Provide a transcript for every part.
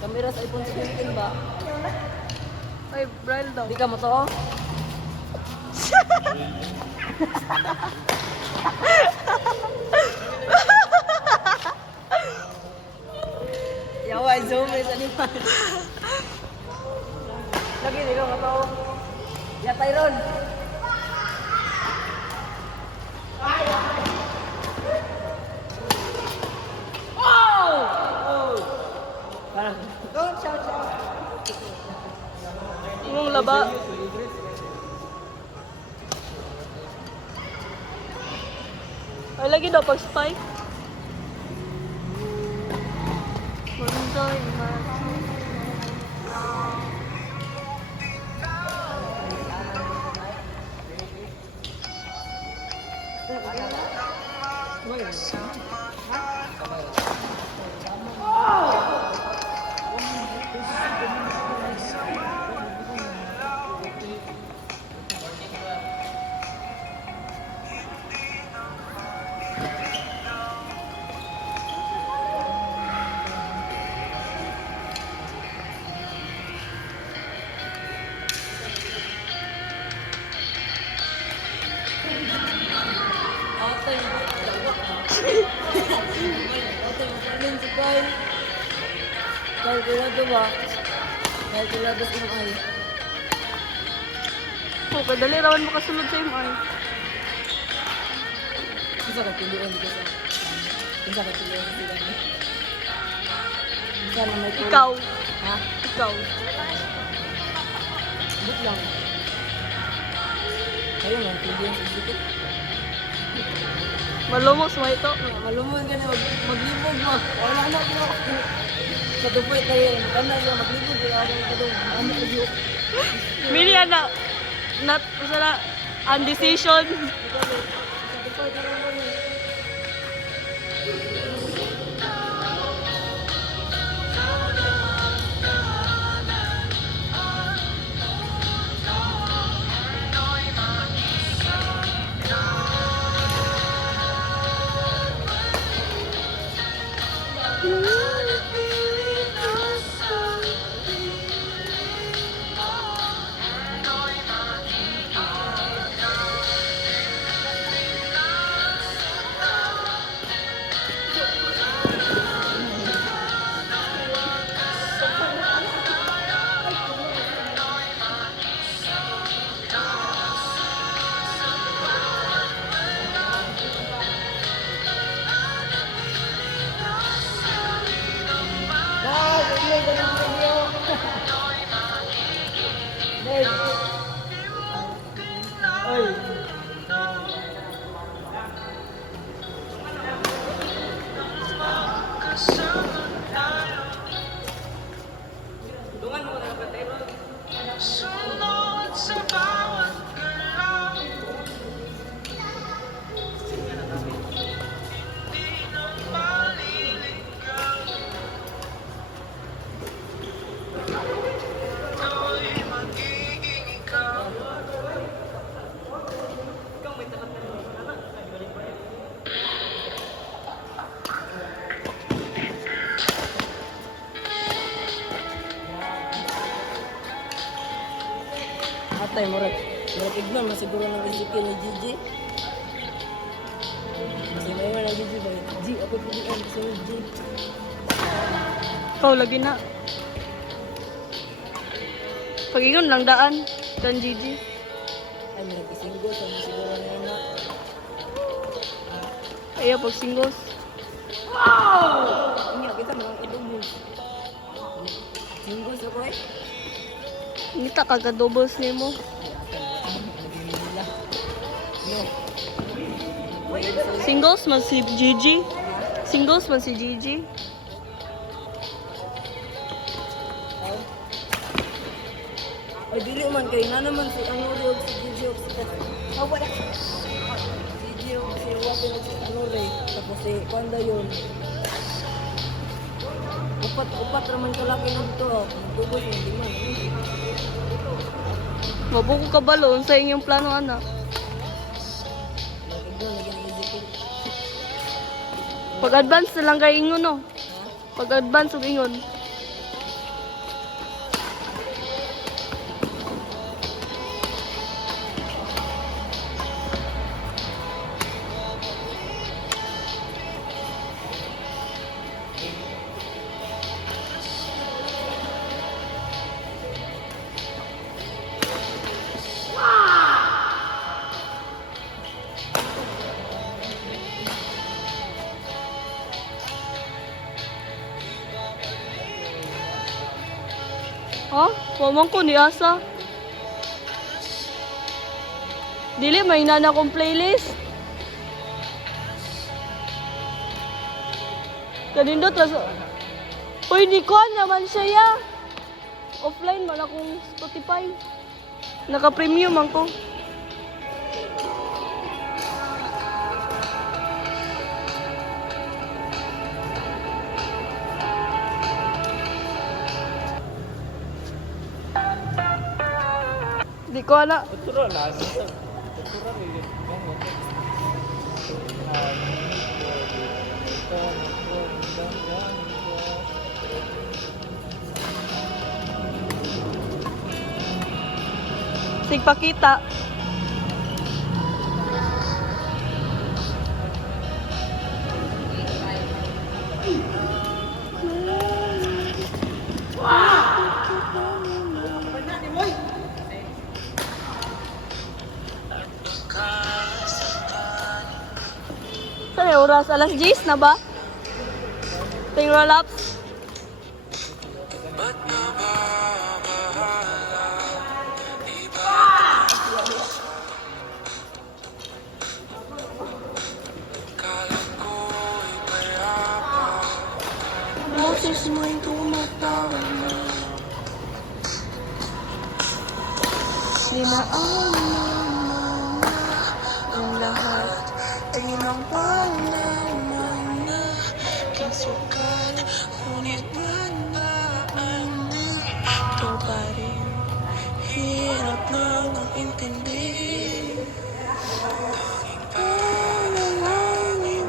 Kamera sa iPhone 17 ba? Ay, Braille daw. Di ka mo to? Yawa, zoom sa liman. Lagi, di ka mo to. Ya, Tyron. Parang, don't shout. Ngong laba. Ay, lagi daw pag spike. Mandoy, Kalkulado ba? Kalkulado sa mga ay. Okay, dali rawan makasulod sa MI. Isa ka pilihan dito sa... Isa ka pilihan sa sila. Isa na may... Ikaw. Ha? Ikaw. But lang. Kayo man, pilihan sa sila. Malumos mo ito. Malumon ka na, maglibog mo. Wala na ko. Sa tupoy tayo, kana siya maglibog. Ano ko yun? Mili na. Not, masala, undecision. Sa tupoy ka lang kami. Atay, murag ignon, masiguro ng Ezekiel ni Gigi. Kasi may mga Gigi ba? G, ako pilihan sa G. Ikaw lagi na. Pag-ingon lang daan. Dan Gigi. Ay, may nag-isinggos, ang siguro na yun na. Ayaw pag singgos. Hindi, kita mga idubos. Singgos ako eh. Ngita kagadobos ni mo. Singles man si Gigi. Singles man si Gigi. Ay, dili man kayo na naman si Anuri o si Gigi o si wala. Gigi o si Wakin o si Anuri. Tapos si Kwanda yun. Upat raman ka laki na dito. Bubos yung di man. Mabuko ka balon sa inyong plano, anak. Pag-advance na lang kayo ingon, no? Pag-advance og ingon. Ha? Wamang ko ni asa. Dili, may na akong playlist. Kanindot na sa... Uy, di ko naman siya ya. Offline man akong Spotify. Naka-premium ako. Di ko na. Betul lah, betul ni bangun. Sigpakita. Saan yung oras? Alas 10 na ba? Ting roll-ups. Boses mo'y tumatawa na. Dinaan na ang lahat ay nampalaman na kasukat, ngunit bandaan ito pa rin. Hirap lang ang intindi. Tanging panalangin,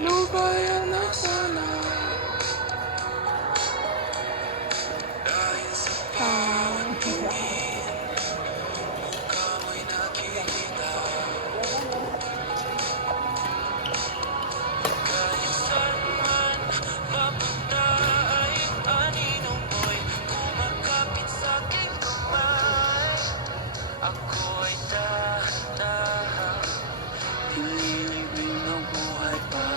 lubayan na sana. Dahil sa pangtingin, mukha mo'y nakikita. Kahit saan man mapunta ay anino mo'y kumakapit sa'king kamay. Ako ay dahan-dahan, inilibing ng buhay pa.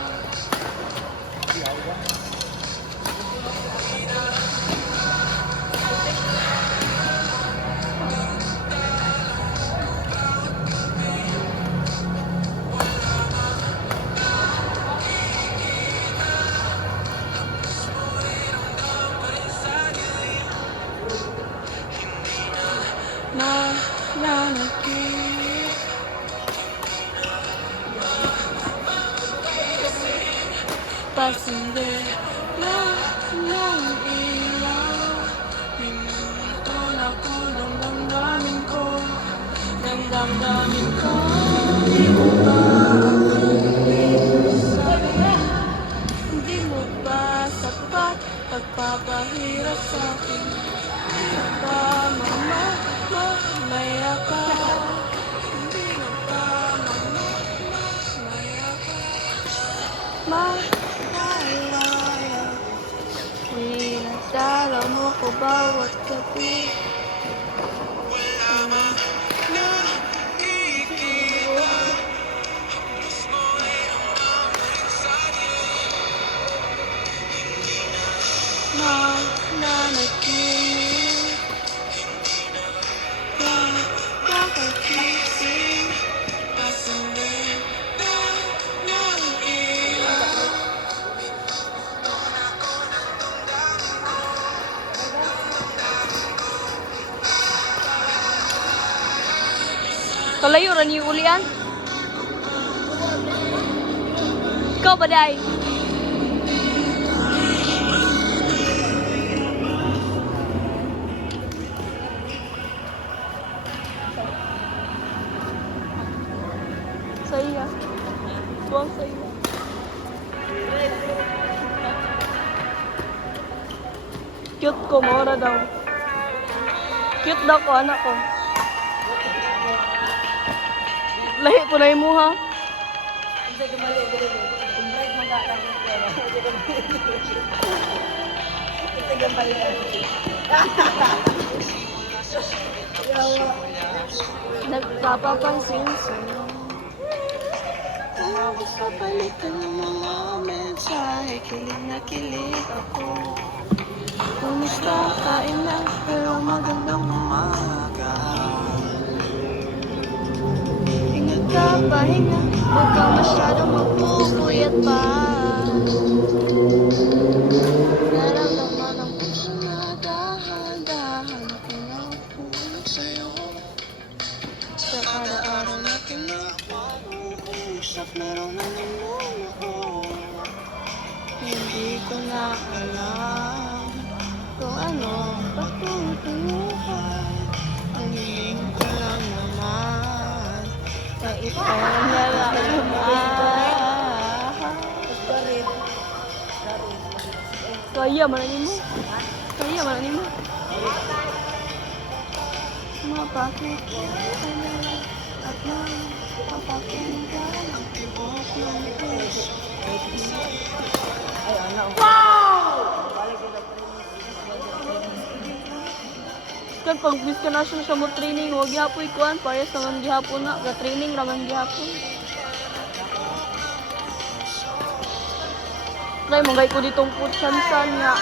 Nananagin, pasinde na ng ilaw. Pinutol ako ng damdamin ko, ng damdamin ko. Di mo ba hindi mo ba sapat pagpapahirap sa'kin? Ba mamaya ka, hindi mo ba mamaya ka? Mahalaya, pinagdala mo ko bawat gabi. Wala na nakikita, haplos mo ay hanggang sa'kin. Nananaginip, nakakising, pasinde na ng ilaw. Kalayo rin yung ulian. Ikaw ba, Day? Saya. Buang saya. Cute ko, mora daw. Cute daw ko, anak ko. Lahi po na mo ha. Hindi ka mali, hindi ka. Kung bright mag-aaral ng pera, hindi ka mali. Hindi ka mali. Yawa. Nagpapapansin sa'yo. Tapos kapalitan ng mga mensahe, kilig na kilig ako. Kumusta? Kain na, pero magandang umaga. Ingat ka, pahinga, huwag kang masyadong magpupuyat pa. Nararamdaman ang puso na dahan-dahan pinapulog sa'yo. Sa kada araw natin na pag-uusap, merong nanunod. Hindi ko na alam kung ano patutunguhan. Nangingin ko lang naman na ikaw na lang naman. Kaya mananin mo. Kaya mananin mo. Mapakit at mapapakinggan ang tibok ng puso. Kan pag bis ka na siya mo training, huwag gihapoy kuan, parehas naman gihapon na, ga-training raman gihapon. Try mo gay ko ditong putsansan nga.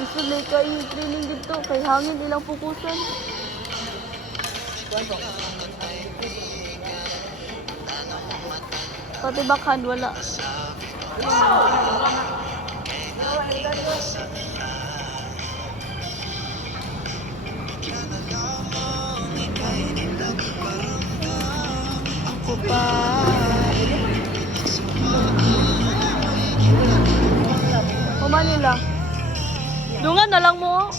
Isulay ka yung training dito, kay hangin ilang pukusan. Pati bakhan, wala. Ako pa. O Manila. Dungan na lang mo.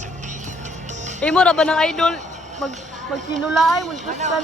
Imo ra ba ng idol? Magkinulaay, magkustan.